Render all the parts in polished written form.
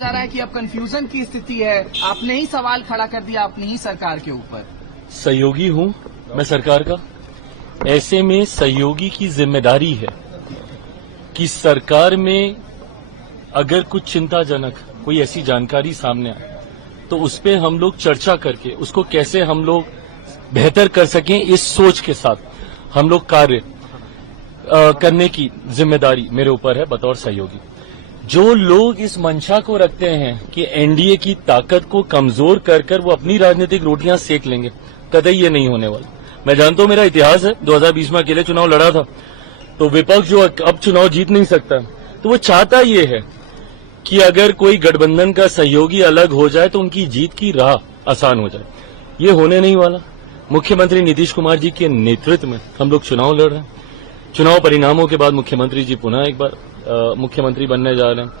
जा रहा है कि अब कंफ्यूजन की स्थिति है, आपने ही सवाल खड़ा कर दिया अपनी ही सरकार के ऊपर। सहयोगी हूं मैं सरकार का। ऐसे में सहयोगी की जिम्मेदारी है कि सरकार में अगर कुछ चिंताजनक कोई ऐसी जानकारी सामने आए तो उस पर हम लोग चर्चा करके उसको कैसे हम लोग बेहतर कर सकें, इस सोच के साथ हम लोग कार्य करने की जिम्मेदारी मेरे ऊपर है बतौर सहयोगी। जो लोग इस मंशा को रखते हैं कि एनडीए की ताकत को कमजोर कर वो अपनी राजनीतिक रोटियां सेक लेंगे, कतई ये नहीं होने वाला। मैं जानता हूं मेरा इतिहास है, 2020 में अकेले चुनाव लड़ा था, तो विपक्ष जो अब चुनाव जीत नहीं सकता, तो वो चाहता ये है कि अगर कोई गठबंधन का सहयोगी अलग हो जाए तो उनकी जीत की राह आसान हो जाए। ये होने नहीं वाला। मुख्यमंत्री नीतीश कुमार जी के नेतृत्व में हम लोग चुनाव लड़ रहे हैं। चुनाव परिणामों के बाद मुख्यमंत्री जी पुनः एक बार मुख्यमंत्री बनने जा रहे हैं।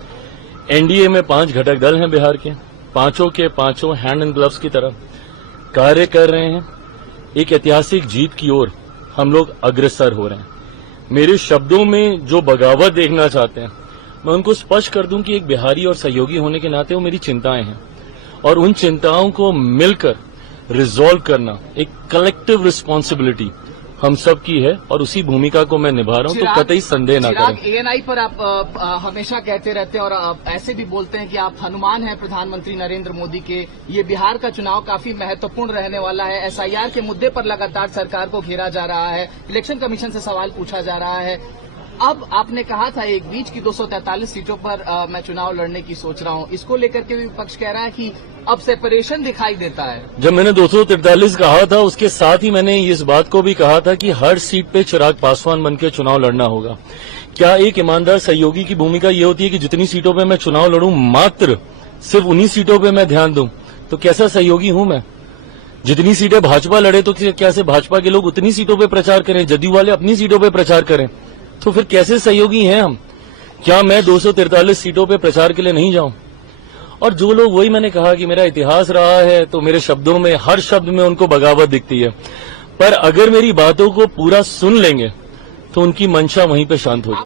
एनडीए में 5 घटक दल हैं बिहार के, पांचों के पांचों हैंड एंड ग्लव्स की तरह कार्य कर रहे हैं। एक ऐतिहासिक जीत की ओर हम लोग अग्रसर हो रहे हैं। मेरे शब्दों में जो बगावत देखना चाहते हैं, मैं उनको स्पष्ट कर दूं कि एक बिहारी और सहयोगी होने के नाते वो मेरी चिंताएं हैं और उन चिंताओं को मिलकर रिजॉल्व करना एक कलेक्टिव रिस्पांसिबिलिटी हम सब की है और उसी भूमिका को मैं निभा रहा हूं। तो कतई संदेह ना करें। एएनआई पर आप हमेशा कहते रहते हैं और आप ऐसे भी बोलते हैं कि आप हनुमान हैं प्रधानमंत्री नरेंद्र मोदी के। ये बिहार का चुनाव काफी महत्वपूर्ण रहने वाला है। एसआईआर के मुद्दे पर लगातार सरकार को घेरा जा रहा है, इलेक्शन कमीशन से सवाल पूछा जा रहा है। अब आपने कहा था एक बीच की 243 सीटों पर मैं चुनाव लड़ने की सोच रहा हूं, इसको लेकर के विपक्ष कह रहा है कि अब सेपरेशन दिखाई देता है। जब मैंने 243 कहा था, उसके साथ ही मैंने इस बात को भी कहा था कि हर सीट पे चिराग पासवान बनकर चुनाव लड़ना होगा। क्या एक ईमानदार सहयोगी की भूमिका ये होती है कि जितनी सीटों पे मैं चुनाव लड़ूं मात्र सिर्फ उन्हीं सीटों पे मैं ध्यान दूं? तो कैसा सहयोगी हूं मैं? जितनी सीटें भाजपा लड़े तो क्या से भाजपा के लोग उतनी सीटों पे प्रचार करें, जदयू वाले अपनी सीटों पे प्रचार करें, तो फिर कैसे सहयोगी हैं हम? क्या मैं 243 सीटों पे प्रचार के लिए नहीं जाऊं? और जो लोग, वही मैंने कहा कि मेरा इतिहास रहा है, तो मेरे शब्दों में हर शब्द में उनको बगावत दिखती है, पर अगर मेरी बातों को पूरा सुन लेंगे तो उनकी मंशा वहीं पे शांत हो जाए।